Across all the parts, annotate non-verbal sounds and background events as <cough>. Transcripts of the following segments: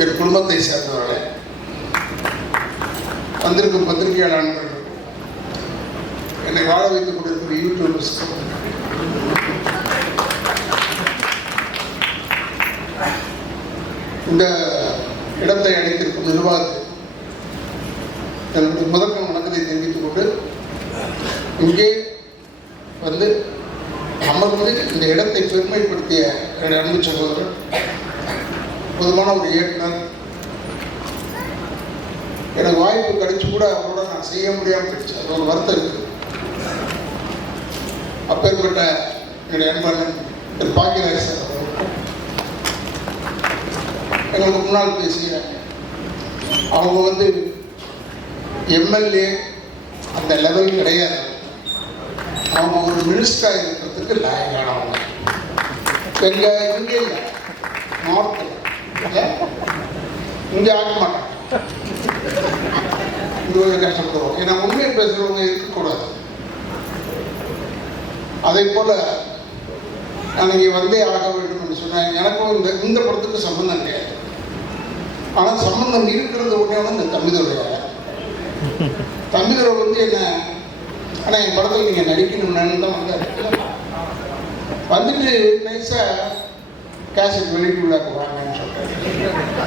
என் குடும்பத்தை சேர்ந்தவர்களே. வந்திருக்கும் பத்திரிகையாளர் நண்பர்கள் என்னை வாழ வைத்துக் கொண்டிருக்கிற யூடியூபர்ஸ் இந்த இடத்தை அடைத்திருக்கும் நிர்வாகத்தை தன்னுடைய முதற்கண் வணக்கத்தை தெரிவித்துக் கொண்டு இங்கே வந்து அமர்ந்து இந்த இடத்தை பெருமைப்படுத்திய என்னுடைய அன்பு சகோதரர் பொதுவான ஒரு இயக்குனர். எனக்கு வாய்ப்பு கிடைச்சு கூட அவரோட நான் செய்ய முடியாமல் போயிடுச்சு. அது ஒரு வருத்தம் இருக்கு. அப்பேற்பட்ட என்னுடைய அன்பன் திரு பாக்கியராஜ் எங்களுக்கு முன்னால் பேசிய அவங்க வந்து எம்எல்ஏ அந்த லெவல் கிடையாது. அவங்க ஒரு மினிஸ்டராக இருக்கிறதுக்கு லாயக்கானவங்க. எங்க இங்கே இல்லை. இங்கே ஆக்க மாட்டாங்க இது கொஞ்சம் கஷ்டப்படுவோம் ஏன்னா உண்மையை பேசுகிறவங்க இருக்கக்கூடாது. அதே போல் நான் இங்கே வந்தே ஆக வேண்டும் என்று சொன்னேன் எனக்கும் இந்த இந்த படத்துக்கு சம்பந்தம் கிடையாது. ஆனால் சம்பந்தம் இருக்கிறது உடனே வந்து இந்த தம்பிதுரையா தம்பிதுரை வந்து என்ன ஆனால் என் படத்தில் நீங்கள் நடிக்கணும்னு தான் வந்தார். வந்துட்டு நைஸாக கேசட் வெளியிட்டுள்ள விழாக்கு சொல்கிறேன்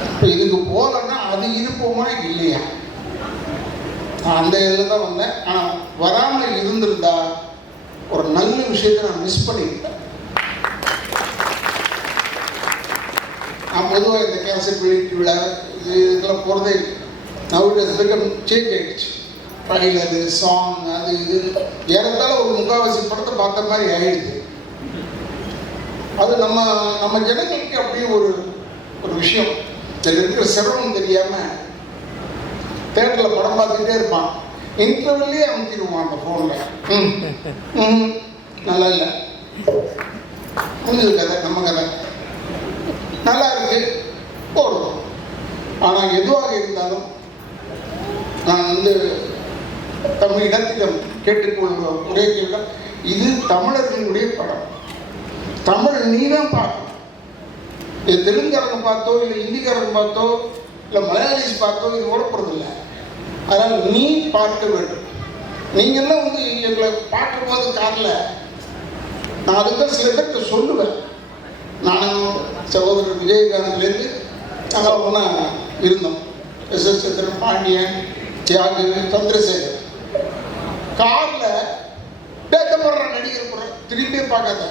இப்போ இதுக்கு போகலன்னா அது இருப்போமா இல்லையா? நான் அந்த இதில் தான் வந்தேன். ஆனால் வராமல் இருந்திருந்தா ஒரு நல்ல விஷயத்தை நான் மிஸ் பண்ணிக்கிட்டேன் நான் பொதுவாக இந்த கேசட் வெளியிட்டு விழா இது இதெல்லாம் போகிறதே நவுடேஸ் பிகம் சேஞ்ச் ஆகிடுச்சு அது சாங் அது இது. ஏறத்தாழ ஒரு முக்காவாசி படத்தை பார்த்த மாதிரி ஆயிடுது. அது நம்ம நம்ம ஜனங்களுக்கு அப்படியே ஒரு ஒரு விஷயம். இதில் இருக்கிற சிரமம் தெரியாமல் தேட்டரில் படம் பார்த்துக்கிட்டே இருப்பான். இன்டர்வல்லே அமைச்சிருவான் அந்த ஃபோனில் ம். ம். நல்லா இல்லை. முடிஞ்சது கதை நம்ம கதை. நல்லா இருக்கு. போடுவோம். ஆனால் எதுவாக இருந்தாலும் நான் வந்து தமிழ் இடத்திடம் கேட்டுக்கொள்கிற ஒரே கேள்வி இது தமிழர்களுடைய படம். தமிழ் நீ தான் பார்க்கணும். இது தெலுங்குக்காரங்க பார்த்தோ இல்லை ஹிந்திக்காரங்க பார்த்தோ இல்லை மலையாளிஸ் பார்த்தோ இது ஓடப்படுறதில்ல அதனால் நீ பார்க்க வேண்டும். நீங்கள்லாம் வந்து எங்களை பார்க்கும்போது காரில் நான் அதுக்கு சில பேருக்கு சொல்லுவேன். நானும் சகோதரர் விஜயகாந்த்லேருந்து நாங்கள் ஒன்றா இருந்தோம். S S Chandran Pandian Thiyagu Chandrasekhar. காரில் பேத்தப்படுற நடிகர் கூட திரும்பியே பார்க்காத.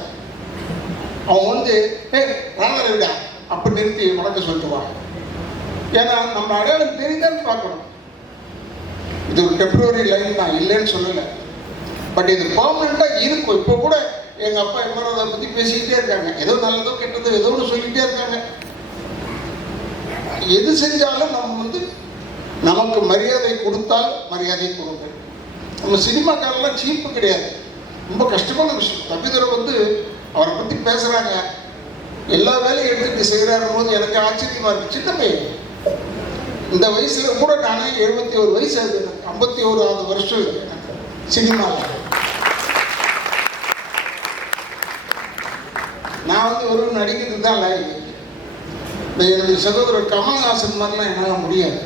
அவன் வந்து ஏ ராணர் விடா. அப்படி நிறுத்தி வணக்கம் சொல்லிட்டு ஏன்னா நம்ம அடையாளம் தெரிந்தான்னு பார்க்கணும். இது ஒரு டெம்பரரி லைன் நான் இல்லைன்னு சொல்லலை. பட் இது பர்மனெண்ட்டாக இருக்கும். இப்போ கூட எங்கள் அப்பா எம்ஆர் அதை பற்றி பேசிக்கிட்டே இருக்காங்க. ஏதோ நல்லதோ கெட்டதோ ஏதோ ஒன்று சொல்லிக்கிட்டே இருக்காங்க. எது செஞ்சாலும் நம்ம வந்து நமக்கு மரியாதை கொடுத்தால் மரியாதை கொடுங்க நம்ம சினிமாக்காரெல்லாம் சீப்பு கிடையாது. ரொம்ப கஷ்டமான விஷயம். தப்பிதரை வந்து அவரை பற்றி பேசுகிறாங்க எல்லா வேலையும் எடுத்துட்டு செய்கிறாரும் போது எனக்கு ஆச்சரியமாக இருக்கு. சின்ன பையன். இந்த வயசுல கூட நானே எழுபத்தி ஒரு வயசு ஆகுது. எனக்கு ஐம்பத்தி ஓராவது வருஷம் இது எனக்கு சினிமாவில் நான் வந்து ஒரு நடிக்கிறது தான் லாயக்கு இந்த என்னுடைய சகோதரர் கமல்ஹாசன் மாதிரிலாம் என்னால் முடியாது.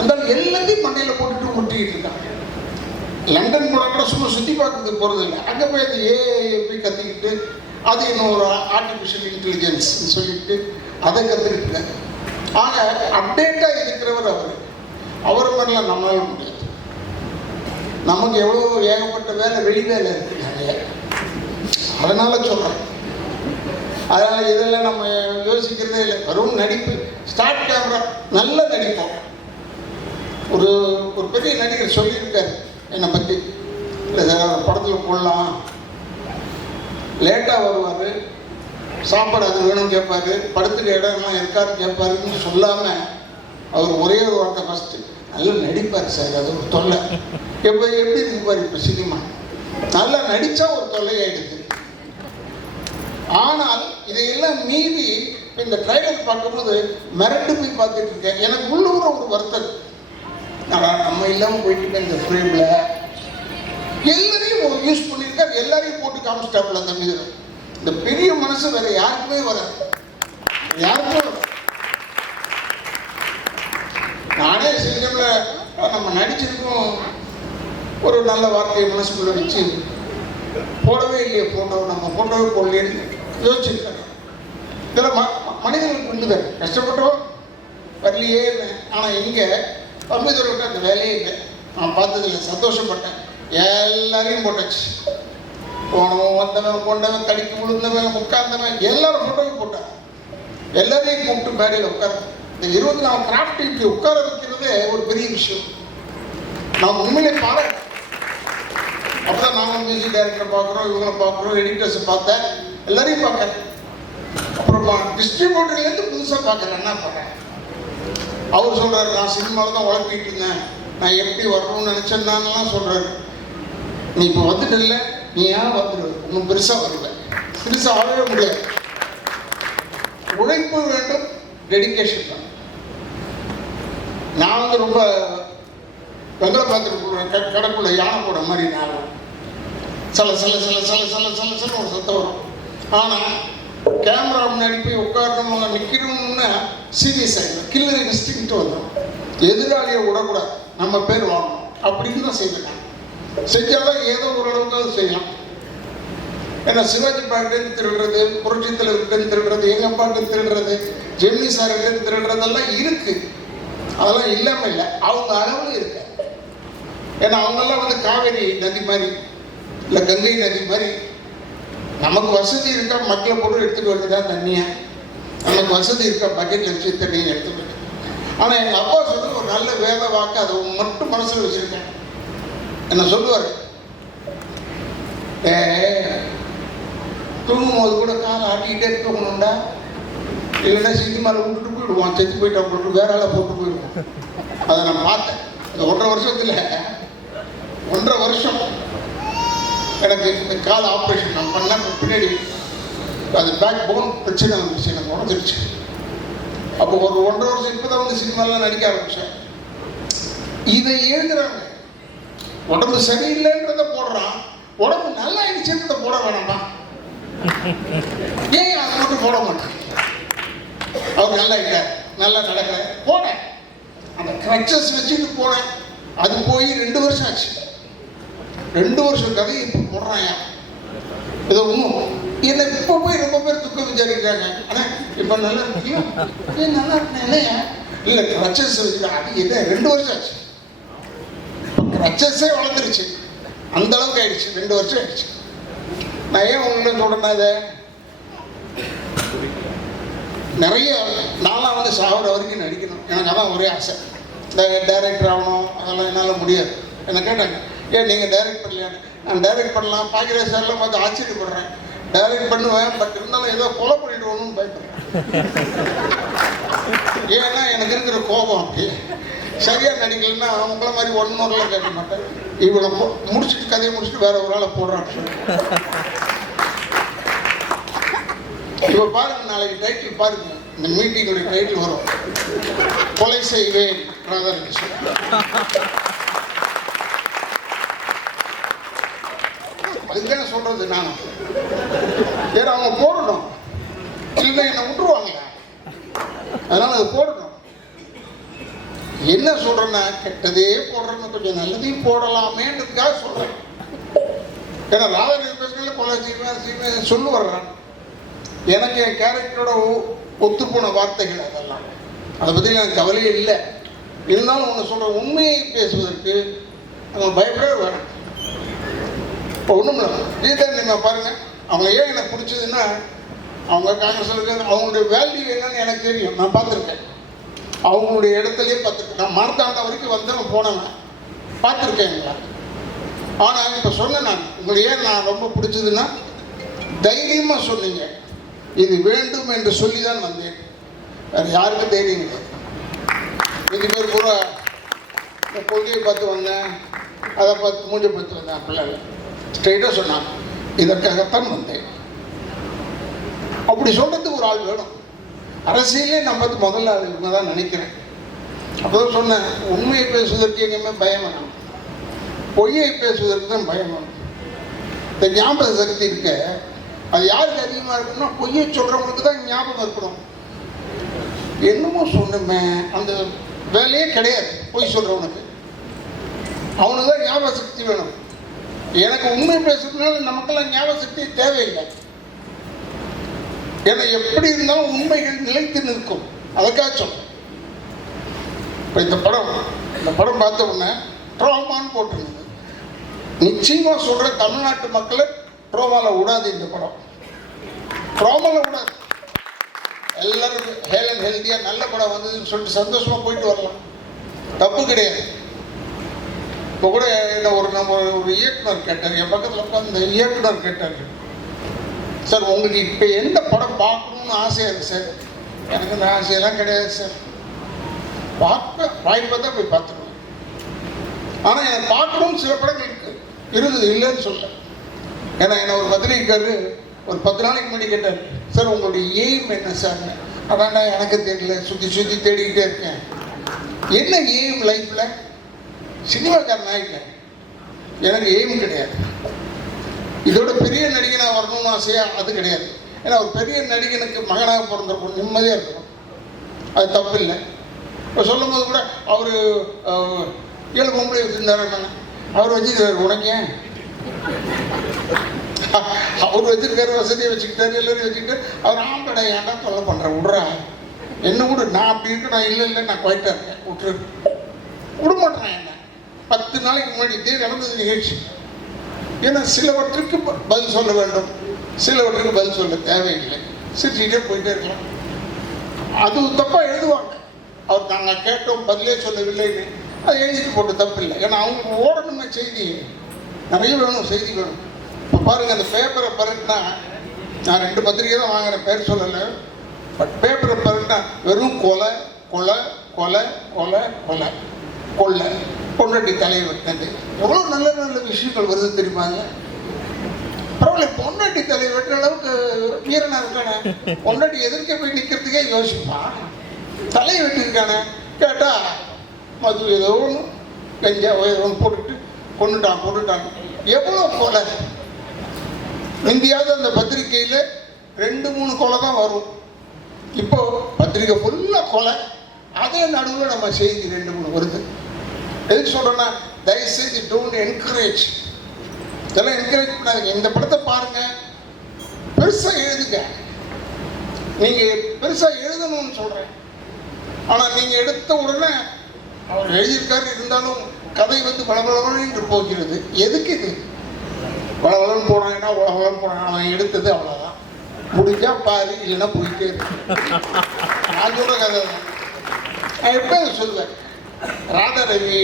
அந்த எல்லாத்தையும் மண்டையில் போட்டுட்டு முட்டிக்கிட்டு இருக்காங்க. லண்டன் போனால் கூட சும்மா சுற்றி பார்க்கறதுக்கு போகிறது இல்லை. அங்கே போய் அந்த ஏஐ போய் கற்றுக்கிட்டு அது இன்னொரு ஒரு ஆர்டிஃபிஷியல் இன்டெலிஜென்ஸ் சொல்லிட்டு அதை கற்றுக்கிட்டு ஆக அப்டேட்டாக இருக்கிறவர் அவர். அவர் மாதிரிலாம் நம்மளால முடியாது. நமக்கு எவ்வளோ ஏகப்பட்ட வேலை வெளி வேலை இருக்குது நிறைய. அதனால் சொல்கிறேன் அதனால் இதெல்லாம் நம்ம யோசிக்கிறதே இல்லை. வரும் நடிப்பு. ஸ்டார்ட் கேமரா நல்ல நடிப்போம். ஒரு ஒரு பெரிய நடிகர் சொல்லியிருக்காரு. என்னை பற்றி இல்லை சார் அவர் படத்தில் போடலாம்? லேட்டாக வருவார். சாப்பாடு அது வேணும் கேட்பாரு. படுத்துக்க இடம்லாம் இருக்காரு கேட்பாருன்னு சொல்லாமல் அவர் ஒரே ஒரு வார்த்தை ஃபஸ்ட்டு நல்லா நடிப்பார் சார் அது ஒரு தொல்லை. எப்போ எப்படி இருப்பார் இப்போ சினிமா? நல்லா நடித்தா ஒரு தொல்லையாயிடுது. ஆனால் இதையெல்லாம் மீறி இப்போ இந்த ட்ரைலர் பார்க்கும்போது மிரண்டு போய் பார்த்துட்டு இருக்கேன். எனக்கு உள்ளூர ஒரு வருத்தம். இருக்கு. நான் நம்ம இல்லாமல் போயிட்டு இந்த ஃப்ரேமில் எல்லாரையும் யூஸ் பண்ணியிருக்காரு எல்லாரையும் போட்டு காமிச்சிட்டாப்புல அந்த மீது. இந்த பெரிய மனசு வேற யாருக்குமே வராது. யாருக்கும் வராது. நானே சிங்கம்ல நம்ம நடிச்சிருக்கோம். ஒரு நல்ல வார்த்தையை மனசுக்குள்ள வச்சு போடவே இல்லையே ஃபோட்டோ நம்ம போட்டோவே போடலையேன்னு யோசிச்சிருக்கேன். இதெல்லாம் ம மனிதர்களுக்கு உண்டுதான் கஷ்டப்பட்டோம் வரலையே ஆனால் இங்கே பம்புதுறைக்கு அந்த வேலையே இல்லை. நான் பார்த்ததில்ல சந்தோஷப்பட்டேன். எல்லாரையும் போட்டாச்சு. போனவன் வந்தவன் கொண்டவன் தடிக்கு விழுந்தவன் உட்கார்ந்தவன் எல்லாரும் ஃபோட்டோவும் போட்டான் எல்லாரையும் கூப்பிட்டு மேடையில் உட்கார இந்த இருபத்தி நாலு கிராஃப்ட் இப்படி உட்கார வைக்கிறதே ஒரு பெரிய விஷயம். நான் உண்மையிலே பாருங்க அப்பதான் நாங்களும் மியூசிக் டைரக்டர் பார்க்குறோம் இவங்களை பார்க்குறோம் எடிட்டர்ஸை பார்த்தேன். எல்லாரையும் பார்க்குறேன். அப்புறமா டிஸ்ட்ரிபியூட்டர்லேருந்து புதுசாக பார்க்குறேன். என்ன பார்க்குறேன்? அவர் சொல்கிறார் நான் சினிமாவில் தான் உழப்பிட்டு இருந்தேன். நான் எப்படி வரணும்னு நினச்சேன்னான்லாம் சொல்கிறாரு நீ இப்போ வந்துட்டல நீ ஏன் வந்துடு இன்னும் பெருசாக வருவ பெருசாக ஆகவே முடியாது. உழைப்பு வேண்டும் டெடிக்கேஷன் தான். நான் வந்து ரொம்ப வெங்கல பாத்திரக்குள்ள கடக்குள்ள யானை போட மாதிரி நான். சில சில சில சில சில சில சில ஒரு சத்தம் வரும். ஆனால் கேமரா முன்னாடி போய் உட்காரணும் நிற்கணும்னா சீரியஸ் ஆகிடும் கில்லர் இன்ஸ்டிங்க்ட் வந்துடும் எதிராளியை விடக்கூடாது. நம்ம பேர் வாங்கணும். அப்படின்னு தான் செய்வேன் செஞ்சாலும் ஏதோ ஓரளவுக்கு அது செய்யலாம். ஏன்னா சிவாஜி பாக்கிட்டேருந்து திருடுறது புரட்சி தலைவர்கிட்ட திருடுறது எங்கள் அப்பாட்டு திருடுறது ஜெமினி சார்கிட்ட திருடுறதெல்லாம் இருக்கு. அதெல்லாம் இல்லாமல் இல்லை. அவங்க அளவில் இருக்கு. ஏன்னா அவங்கெல்லாம் வந்து காவேரி நதி மாதிரி இல்லை கங்கை நதி மாதிரி நமக்கு வசதி இருக்கா மக்களை பொருள் எடுத்துட்டு வந்துதான் தண்ணியா? நமக்கு வசதி இருக்கா பக்கெட் வச்சு தண்ணியை எடுத்துட்டு ஆனால் எங்கள் அப்பா சொன்ன ஒரு நல்ல வேத வாக்கு அதை மட்டும் மனசில் வச்சிருக்கேன். என்ன சொல்லுவார்? ஏ தூங்கும் போது கூட காலை ஆட்டிக்கிட்டே இருக்கணும்டா இல்லைன்னா சினிமாவில் விட்டுட்டு போயிடுவான் செத்து போயிட்டான் போட்டு வேற ஆளை போட்டு போயிடுவான். அதை நான் பார்த்தேன். இந்த ஒன்றரை வருஷத்தில் ஒன்றரை வருஷம். எனக்கு இந்த கால் ஆப்ரேஷன் நான் பண்ண பின்னாடி அது பேக் போன் பிரச்சனை வந்துச்சு எனக்கு உடஞ்சிருச்சு. அப்போ ஒரு ஒன்றரை வருஷம் இப்போ தான் வந்து சினிமாலாம் நடிக்க ஆரம்பித்தேன் இதை எழுதுறாங்க. உடம்பு சரியில்லைன்றத போடுறான். உடம்பு நல்லா ஆயிடுச்சுன்றத போட வேணாமா ஏன் அதை மட்டும் போட மாட்டேன்? அவர் நல்லா இல்லை. நல்லா நடக்க போனேன். அந்த கிரச்சஸ் வச்சுட்டு போனேன். அது போய் ரெண்டு வருஷம் ஆச்சு. ரெண்டு வருஷம் கதையை இப்போ போடுறாயா ஏதோ ஒன்றும் என்னை இப்போ போய் ரொம்ப பேர் துக்கம் விசாரிக்கிறாங்க. ஆனால் இப்போ நல்லா இருக்கியா? ஏன் நல்லா இருக்கேன். இல்லையா இல்லை கிரச்சஸ் வச்சுட்டு அது என்ன? ரெண்டு வருஷம் ஆச்சு. கிரச்சஸே வளர்ந்துருச்சு. அந்த அளவுக்கு ஆயிடுச்சு. ரெண்டு வருஷம் ஆயிடுச்சு. நான் ஏன் உங்கள்கிட்ட சொல்றேன்னா இதை? நிறைய நான்லாம் வந்து சாகுற வரைக்கும் நடிக்கணும். எனக்கு அதான் ஒரே ஆசை. இந்த டைரக்டர் ஆகணும். அதெல்லாம் என்னால் முடியாது. என்ன கேட்டாங்க. ஏன் நீங்கள் டைரக்ட் பண்ணலையான்னு நான் டைரக்ட் பண்ணலாம். பாக்கிற சார்லாம் பார்த்து ஆச்சரியப்படுறேன். டைரக்ட் பண்ணுவேன் பட் இருந்தாலும் ஏதோ கொலை பண்ணிடுவோம்னு பயப்படுறேன். ஏன்னா எனக்கு இருக்கிற கோபம் அப்படி. சரியாக நடிக்கலைன்னா உங்களை மாதிரி ஒன் ஹவர்லாம் கேட்க மாட்டேன். இவளை மு- முடிச்சுட்டு கதையை முடிச்சுட்டு வேற ஒரு ஆளை போடுறான் இப்போ பாருங்க நாளைக்கு டைட்டில் பாருங்க. இந்த மீட்டிங்குடைய டைட்டில் வரும். கொலை செய்வேன் ராதாகிருஷ்ணன் அதுதானே சொல்றது நான் சரி அவங்க போடணும். இல்லை என்னை விட்டுருவாங்க. அதனால அது போடணும். என்ன சொல்றேன்னா கெட்டதே போடுறேன்னு கொஞ்சம் நல்லதையும் போடலாமேன்றதுக்காக சொல்றேன். ஏன்னா ராதாகிருஷ்ணன் பேசுறதுல கொலை செய்வேன் செய்வேன் சொல்லு வர்றேன். எனக்கு என் கேரக்டரோட ஒத்து போன வார்த்தைகள் அதெல்லாம். அதை பற்றி எனக்கு கவலையே இல்லை. இருந்தாலும் ஒன்று சொல்ற உண்மையை பேசுவதற்கு நம்ம பயப்படவே வேணும். இப்போ ஒன்றும் இல்லை கீதா நீங்கள் பாருங்க. அவங்க ஏன் எனக்கு பிடிச்சதுன்னா அவங்க காங்கிரஸ் இருக்காங்க அவங்களுடைய வேல்யூ என்னன்னு எனக்கு தெரியும். நான் பார்த்துருக்கேன். அவங்களுடைய இடத்துலயே பார்த்துருக்கேன். நான் மார்த்தாண்டம் வரைக்கும் வந்தவன் போனவன். பார்த்துருக்கேங்களா ஆனால் இப்போ சொன்னேன் நான். உங்களுக்கு ஏன் நான் ரொம்ப பிடிச்சதுன்னா தைரியமாக சொன்னீங்க. இது வேண்டும் என்று சொல்லி தான் வந்தேன். வேறு யாருக்கும் தைரியம் இல்லை. இது பேர் பூரா இந்த கொள்கையை பார்த்து வந்தேன். அதை பார்த்து மூஞ்சை பார்த்து வந்தேன். அப்படிலாம் இல்லை. ஸ்ட்ரெயிட்டாக சொன்னாங்க இதற்காகத்தான் வந்தேன். அப்படி சொல்றதுக்கு ஒரு ஆள் வேணும். அரசியலே நம்ம முதல்ல ஆள் இவங்க தான் நினைக்கிறேன். அப்போதான் சொன்னேன் உண்மையை பேசுவதற்கு எங்கேயுமே பயம் வேணும் பொய்யை பேசுவதற்கு தான் பயம் வேணும் இந்த ஞாபக சக்தி இருக்க. அது யாருக்கு அதிகமாக இருக்குன்னா பொய்யை சொல்கிறவங்களுக்கு தான் ஞாபகம் இருக்கணும். என்னமோ சொன்னமே அந்த வேலையே கிடையாது பொய் சொல்கிறவனுக்கு அவனுக்கு தான் ஞாபக சக்தி வேணும். எனக்கு உண்மை பேசுறதுனால நமக்கெல்லாம் ஞாபக சக்தி தேவையில்லை. ஏன்னா எப்படி இருந்தாலும் உண்மைகள் நிலைத்து நிற்கும். அதுக்காக இப்போ இந்த படம் இந்த படம் பார்த்த உடனே ட்ரோமான்னு போட்டிருந்தது. நிச்சயமாக சொல்கிற தமிழ்நாட்டு மக்களை ட்ரோமாவில் விடாது இந்த படம். ட்ரோமாவில் விடாது. எல்லாரும் ஹேல் ஹெல்த்தியாக நல்ல படம் வந்ததுன்னு சொல்லிட்டு சந்தோஷமாக போயிட்டு வரலாம். தப்பு கிடையாது. இப்போ கூட என்ன ஒரு நம்ம ஒரு இயக்குனர் கேட்டார் என் பக்கத்தில் உட்காந்து இந்த இயக்குனர் கேட்டார். சார் உங்களுக்கு இப்போ எந்த படம் பார்க்கணும்னு ஆசையாக இருக்கு சார்? எனக்கு இந்த ஆசையெல்லாம் கிடையாது சார். பார்க்க வாய்ப்பு தான் போய் பார்த்துருவேன் ஆனால் எனக்கு பார்க்கணும்னு சில படங்கள் இருக்கு. இருந்தது இல்லைன்னு சொல்ல ஏன்னா என்னை ஒரு பத்திரிக்கைக்காரு ஒரு பத்து நாளைக்கு முன்னாடி கேட்டார் சார் உங்களுடைய எய்ம் என்ன சார்? அதான்டா எனக்கு தெரியல. சுற்றி சுற்றி தேடிக்கிட்டே இருக்கேன். என்ன எய்ம் லைஃப்பில் சினிமாக்காரன் ஆகிட்டேன் எனக்கு எய்ம் கிடையாது. இதோட பெரிய நடிகனாக வரணும்னு ஆசையா? அது கிடையாது. ஏன்னா ஒரு பெரிய நடிகனுக்கு மகனாக பிறந்திருக்கும் நிம்மதியாக இருக்கணும் அது தப்பு இல்லை இப்போ சொல்லும் போது கூட அவர் ஏழு பொம்பளை வச்சுருந்தாரு அவர் வச்சுக்கிறாரு உனக்கு ஏன்? அவர் வச்சிருக்காரு வசதியை வச்சுக்கிட்டாரு எல்லாரையும் வச்சுக்கிட்டு அவர் ஆம்படை ஏன்டா தொல்லை பண்ணுறேன் விட்றா. என்ன விடு நான் அப்படி இருக்கு நான் இல்லை இல்லை நான் குவைட்டாக இருக்கேன். விட்டுரு. விட மாட்டேன். என்ன பத்து நாளைக்கு முன்னாடி நடந்தது நிகழ்ச்சி. ஏன்னா சிலவற்றுக்கு பதில் சொல்ல வேண்டும். சிலவற்றுக்கு பதில் சொல்ல தேவையில்லை. சிரிச்சுக்கிட்டே போயிட்டே இருக்கலாம். அது தப்பா எழுதுவாங்க. அவர் நாங்கள் கேட்டோம் பதிலே சொல்லவில்லைன்னு. அது எழுதிட்டு போட்டு தப்பு இல்லை ஏன்னா அவங்க ஓடணுமே செய்தி. நிறைய வேணும் செய்தி வேணும். இப்போ பாருங்க அந்த பேப்பரை பரட்டினா நான் ரெண்டு பத்திரிகை தான் வாங்குறேன் பேர் சொல்லலை. பட் பேப்பரை பரட்டினா வெறும் கொலை கொலை கொலை கொலை கொலை கொள்ளை பொண்டாட்டி தலையை வெட்டினது எவ்வளோ நல்ல நல்ல விஷயங்கள் வருது தெரியுமாங்க பரவாயில்ல பொண்டாட்டி தலையை வெட்டுற அளவுக்கு வீரனா இருக்கானே. பொண்டாட்டி எதிர்க்க போய் நிற்கிறதுக்கே யோசிப்பான் தலையை வெட்டியிருக்கானே. கேட்டா மது ஏதோ ஒன்று கஞ்சா ஒன்று போட்டுட்டு கொண்டுட்டான் கொண்டுட்டான் எவ்வளோ கொலை? இந்தியாவது அந்த பத்திரிக்கையில் ரெண்டு மூணு கொலை தான் வரும். இப்போ பத்திரிக்கை ஃபுல்லாக கொலை. அதே நடுவில் நம்ம செய்தி ரெண்டு மூணு வருது. எதுக்கு சொல்கிறேன்னா தயவுசெய்து டோன்ட் என்கரேஜ் இதெல்லாம் என்கரேஜ் பண்ணாதீங்க. இந்த படத்தை பாருங்க. பெருசாக எழுதுங்க. நீங்கள் பெருசாக எழுதணும்னு சொல்கிறேன் ஆனால் நீங்கள் எடுத்த உடனே அவர் எழுதியிருக்காரு. இருந்தாலும் கதை வந்து பலபலவன் என்று போகிறது. எதுக்கு இது? பலபலன் போனாங்கன்னா உலகம் போனான். அவன் எடுத்தது அவ்வளோதான் முடிஞ்சா பாரு இல்லைன்னா போயிட்டே இருக்கு நான் சொல்கிற கதை தான். நான் எப்போ சொல்லுவேன் ராதா ரவி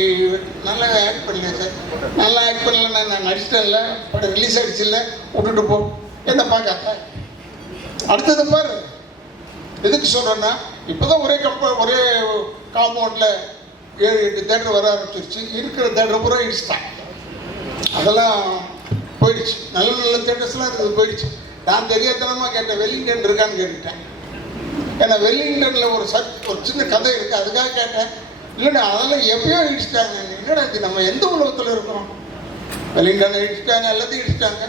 நல்லா ஆக்ட் பண்ணல சார் நல்லா ஆக்ட் பண்ணலன்னா நான் நடிச்சிட்டேன்ல படம் ரிலீஸ் ஆயிடுச்சுல்ல விட்டுட்டு போ. என்ன பார்க்க அடுத்தது பாரு. எதுக்கு சொல்கிறேன்னா இப்போ தான் ஒரே கம்ப ஒரே காம்பவுண்டில் ஏழு எட்டு தேட்டர் வர ஆரம்பிச்சிருச்சு. இருக்கிற தேட்டர் பூரா இடிச்சிட்டாங்க அதெல்லாம் போயிடுச்சு. நல்ல நல்ல தேட்டர்ஸ்லாம் இருக்குது போயிடுச்சு. நான் தெரியாதனமாக கேட்டேன் வெல்லிங்டன் இருக்கான்னு கேட்டுட்டேன் ஏன்னா வெல்லிங்டனில் ஒரு சத் ஒரு சின்ன கதை இருக்குது அதுக்காக கேட்டேன். இல்லைடா அதெல்லாம் எப்பயோ இடிச்சிட்டாங்க. என்னடா இது நம்ம எந்த உலகத்தில் இருக்கிறோம் வெல்லிங்டனை இடிச்சிட்டாங்க எல்லாத்தையும் இடிச்சிட்டாங்க.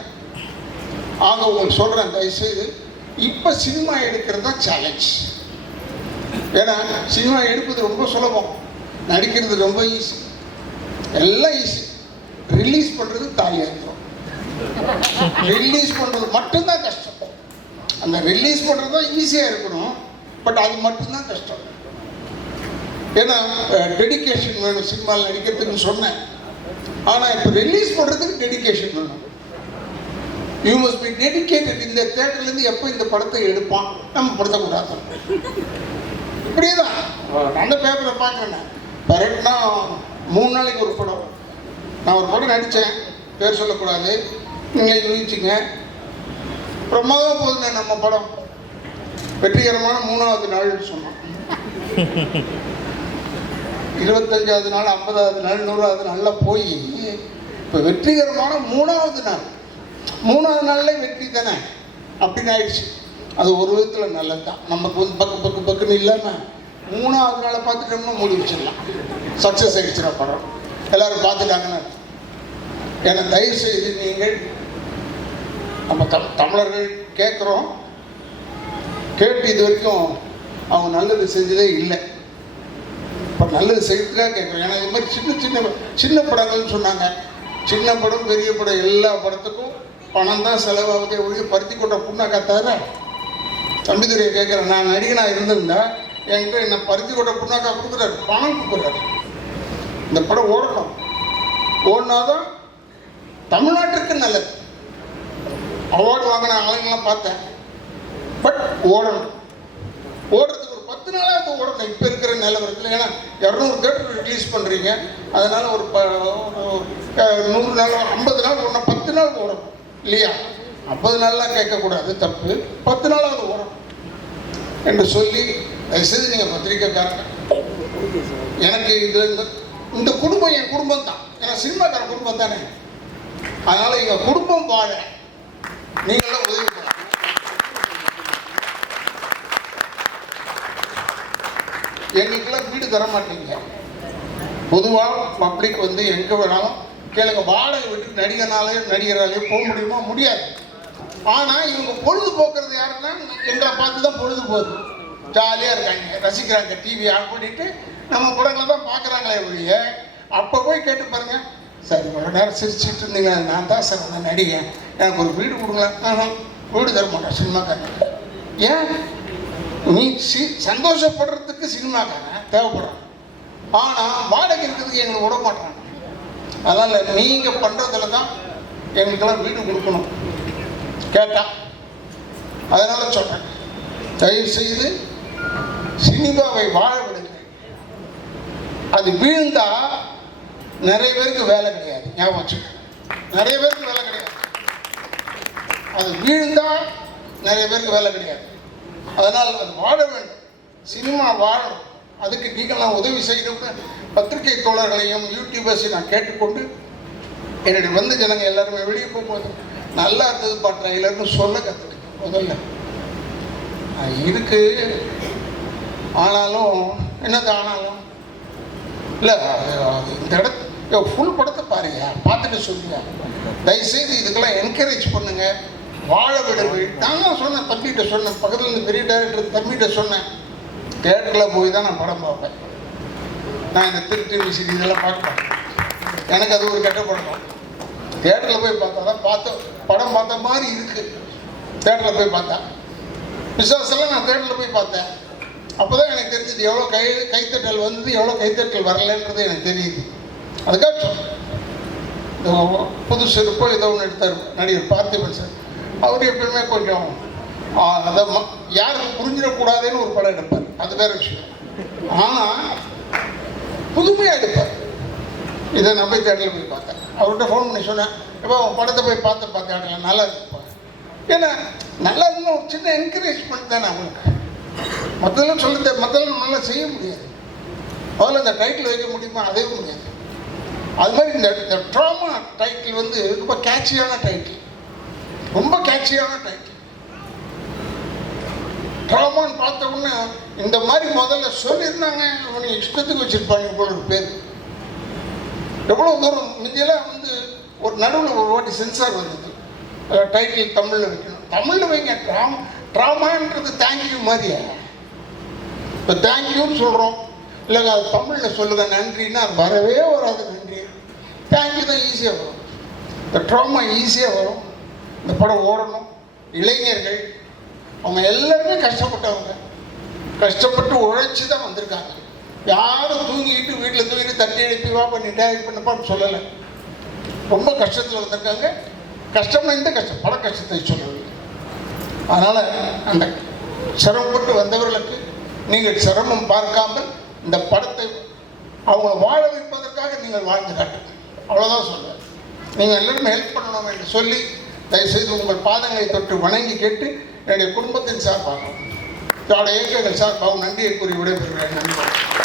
ஆக உங்களுக்கு சொல்கிறேன் தயவுசெய்து இப்போ சினிமா எடுக்கிறது தான் சேலஞ்ச் ஏன்னா சினிமா எடுப்பது ரொம்ப சுலபம். நடிக்கிறது ரொம்ப ஈஸி எல்லாம் ஈஸி ரிலீஸ் பண்ணுறது தாயாந்திரம் ரிலீஸ் பண்ணுறது மட்டும்தான் கஷ்டம். அந்த ரிலீஸ் பண்ணுறது தான் ஈஸியாக இருக்கணும். பட் அது மட்டும்தான் கஷ்டம். ஏன்னா டெடிகேஷன் வேணும் சினிமாவில் நடிக்கிறதுக்கு சொன்னேன். ஆனால் இப்போ ரிலீஸ் பண்ணுறதுக்கு டெடிகேஷன் வேணும். யூ மஸ்ட் பி டெடிகேட்டட் இந்த தேட்டர்லேருந்து எப்போ இந்த படத்தை எடுப்பான்? நம்ம படுத்தக்கூடாது. இப்படியே தான் அந்த பேப்பரை பார்க்குறேன். கரெக்ட்னா மூணு நாளைக்கு ஒரு படம். நான் ஒரு படம் நடித்தேன். பேர் சொல்லக்கூடாது. நீங்கள் யூகிச்சிங்க. பிரமாதம் போகுதுண்ணே நம்ம படம். வெற்றிகரமான மூணாவது நாள்னு சொன்னோம் <laughs> இருபத்தஞ்சாவது நாள் ஐம்பதாவது நாள் நூறாவது நாளில் போய் இப்போ வெற்றிகரமான மூணாவது நாள். மூணாவது நாளில் வெற்றி தானே? அப்படின்னு ஆயிடுச்சு. அது ஒரு விதத்தில் நல்லது? தான் நமக்கு வந்து பக்கு பக்கு பக்குன்னு இல்லாமல் மூணாவது நாளை பார்த்துட்டோம்னா மூடி வச்சிடலாம். சக்ஸஸ் ஆகிடுச்சுனா படம் எல்லோரும் பார்த்துட்டாங்கன்னு ஏன்னா தயவு செய்து நீங்கள் நம்ம தம் தமிழர்கள் கேட்குறோம். கேட்டு இது வரைக்கும் அவங்க நல்லது செஞ்சதே இல்லை. இப்போ நல்லது செய்யறதுக்காக கேட்குறேன் ஏன்னா இது மாதிரி சின்ன சின்ன சின்ன படங்கள்னு சொன்னாங்க. சின்ன படம் பெரிய படம் எல்லா படத்துக்கும் பணம் தான் செலவாகுதே ஒழிய பருத்தி கொட்ட புண்ணாக்கா தவிர தம்பிதுரையை கேட்குறேன் நான் நடிகனாக இருந்திருந்தா என்கிட்ட என்னை பருத்தி கொட்ட புண்ணாக்கா கொடுக்குறாரு. பணம் கொடுக்குறாரு. இந்த படம் ஓடணும். ஓடினாதான் தமிழ்நாட்டிற்கு நல்லது. அவார்டு வாங்கின ஆளுங்கெல்லாம் பார்த்தேன். பட் ஓடணும். ஓடுறதுக்கு பத்து நாளாக இந்த ஓடணும் இப்போ இருக்கிற நிலவரத்தில் ஏன்னா இரநூறு தேட்டர் ரிலீஸ் பண்ணுறீங்க அதனால் ஒரு ப ஒரு, நூறு நாள் ஐம்பது நாள் ஓடணும் பத்து நாள் ஓடணும் இல்லையா? ஐம்பது நாள்லாம் கேட்கக்கூடாது. தப்பு. பத்து நாளாவது ஓடணும் என்று சொல்லி தயவுசெய்து நீங்கள் பத்திரிக்கைக்காரங்க. எனக்கு இது இந்த- குடும்பம் என் குடும்பம் தான் ஏன்னா சினிமாக்கார குடும்பம் தானே. அதனால் எங்கள் குடும்பம் வாழ நீங்களும் உதவி பண்ணணும் எங்களுக்கெல்லாம் வீடு தர மாட்டீங்க பொதுவாக பப்ளிக் வந்து எங்கே வேணாலும் கேளுங்க வாடகை விட்டு நடிகனாலே நடிகராலே போக முடியுமா? முடியாது. ஆனால் இவங்க பொழுது போக்குறது யாருன்னா எங்களை பார்த்து தான் பொழுது போகுது ஜாலியாக இருக்காங்க. ரசிக்கிறாங்க. டிவி ஆன் பண்ணிட்டு நம்ம படங்களை தான் பார்க்குறாங்களே ஒழிய அப்போ போய் கேட்டு பாருங்க. சார் இவ்வளோ நேரம் சிரிச்சுட்டு இருந்தீங்க நான் தான் சார் அந்த நடிகன். எனக்கு ஒரு வீடு கொடுங்களேன். வீடு தர மாட்டேன் சினிமாக்காரன். ஏன்? நீ சி சந்தோஷப்படுறதுக்கு சினிமாக்காரன் தேவைப்படுறான். ஆனால் வாடகை இருக்கிறதுக்கு எங்களுக்கு விட மாட்டாங்க அதனால் நீங்கள் பண்ணுறதுல தான் எங்களுக்கெல்லாம் வீடு கொடுக்கணும். கேட்டான் அதனால சொல்கிறேன் தயவு செய்து சினிமாவை வாழ விடுங்க. அது வீழ்ந்தா நிறைய பேருக்கு வேலை கிடையாது. ஞாபகம் வச்சுக்கோங்க. நிறைய பேருக்கு வேலை கிடையாது. அது வீழ்ந்தா நிறைய பேருக்கு வேலை கிடையாது. அதனால் அது வாழ வேண்டும். சினிமா வாழணும். அதுக்கு நீங்களாம் உதவி செய்யணும்னு பத்திரிகை தோழர்களையும் யூடியூபர்ஸையும் நான் கேட்டுக்கொண்டு என்னுடைய வந்து ஜனங்க எல்லாருமே வெளியே போகும்போது நல்லா இருந்ததுப்பா ட்ரைலர்னு சொல்ல கற்றுக்கிட்டேன் முதல்ல. இருக்கு ஆனாலும் என்னது ஆனாலும்? இல்லை இந்த இடத்து ஃபுல் படத்தை பாருங்க. பார்த்துட்டு சொல்லுங்க. தயவுசெய்து இதுக்கெல்லாம் என்கரேஜ் பண்ணுங்கள் வாழ விடுங்கள் நான் தான் சொன்னேன் தம்பிகிட்ட சொன்னேன் பக்கத்தில் இருந்து பெரிய டேரக்டர் தம்பிகிட்ட சொன்னேன். தேட்டரில் போய் தான் நான் படம் பார்ப்பேன். நான் இந்த திருட்டு மியூசிக் இதெல்லாம் பார்க்க எனக்கு அது ஒரு கெட்ட படம் தேட்டரில் போய் பார்த்தா தான் பார்த்த படம் பார்த்த மாதிரி இருக்குது தேட்டரில் போய் பார்த்தேன் விசுவாசெல்லாம் நான் தேட்டரில் போய் பார்த்தேன். அப்போ தான் எனக்கு தெரிஞ்சது எவ்வளோ கை கைத்தட்டல் வந்தது எவ்வளோ கைத்தட்டல் வரலன்றது எனக்கு தெரியுது. அதுக்காக புது செருப்போ ஏதோ ஒன்று எடுத்தார் நடிகர் பார்த்திபன் சார். அவர் எப்பயுமே கொஞ்சம் ஆ, அதை யாருக்கும் புரிஞ்சிடக்கூடாதுன்னு ஒரு படம் எடுப்பார். அது வேற விஷயம். ஆனால் புதுமையாக எடுப்பார். இதை நான் போய் தேட்டரில் போய் பார்த்தேன். அவர்கிட்ட ஃபோன் பண்ணி சொன்னேன் இப்போ உன் படத்தை போய் பார்த்து பார்த்தேன் நல்லா இருப்பார் ஏன்னா நல்லா இருந்தால் ஒரு சின்ன என்கரேஜ்மெண்ட் தானே அவங்களுக்கு. மற்றெல்லாம் சொல்லுறது மற்றெல்லாம் நல்லா செய்ய முடியாது. முதல்ல இந்த டைட்டில் வைக்க முடியுமா? அதே முடியாது. அது மாதிரி இந்த இந்த ட்ராமா டைட்டில் வந்து ரொம்ப கேட்சியான டைட்டில் ரொம்ப கேட்சியான டைட்டில் ட்ராமான்னு பார்த்த உடனே இந்த மாதிரி முதல்ல சொல்லியிருந்தாங்க. அவனை இஷ்டத்துக்கு வச்சிருப்பாங்க போல ஒரு பேர். எவ்வளோ தூரம் முந்தியெல்லாம் வந்து ஒரு நடுவில் ஒரு வாட்டி சென்சார் வந்தது. டைட்டில் தமிழில் வைக்கணும். தமிழில் வைங்க. ட்ராமா ட்ராமான்றது தேங்க்யூ மாதிரியா? இப்போ தேங்க்யூன்னு சொல்கிறோம் இல்லைங்க அது தமிழில் சொல்லுங்க. நன்றின்னா அது வரவே வராது நன்றி. தேங்க்யூ தான் ஈஸியாக வரும். இந்த ட்ராமா ஈஸியாக வரும். இந்த படம் ஓடணும். இளைஞர்கள் அவங்க எல்லாருமே கஷ்டப்பட்டவங்க. கஷ்டப்பட்டு உழைச்சி தான் வந்திருக்காங்க. யாரும் தூங்கிட்டு வீட்டில் தூங்கிட்டு தட்டி எழுப்பி வா பண்ணிட்டா இது பண்ணப்பான்னு சொல்லலை. ரொம்ப கஷ்டத்தில் வந்திருக்காங்க. கஷ்டம் இந்த கஷ்டம் பல கஷ்டத்தை சொல்லவில்லை அதனால் அந்த சிரமப்பட்டு வந்தவர்களுக்கு நீங்கள் சிரமம் பார்க்காமல் இந்த படத்தை அவங்கள வாழ வைப்பதற்காக நீங்கள் வாழ்ந்து காட்டுங்க அவ்வளோதான் சொல்லுவேன் நீங்கள் எல்லோரும் ஹெல்ப் பண்ணணும் என்று சொல்லி தயவுசெய்து உங்கள் பாதங்களை தொட்டு வணங்கி கேட்டு என்னுடைய குடும்பத்தின் சார்பாக என்னுடைய இயக்கங்கள் சார்பாகவும் நன்றியை கூறி விடைபெறுகிறேன். நன்றி.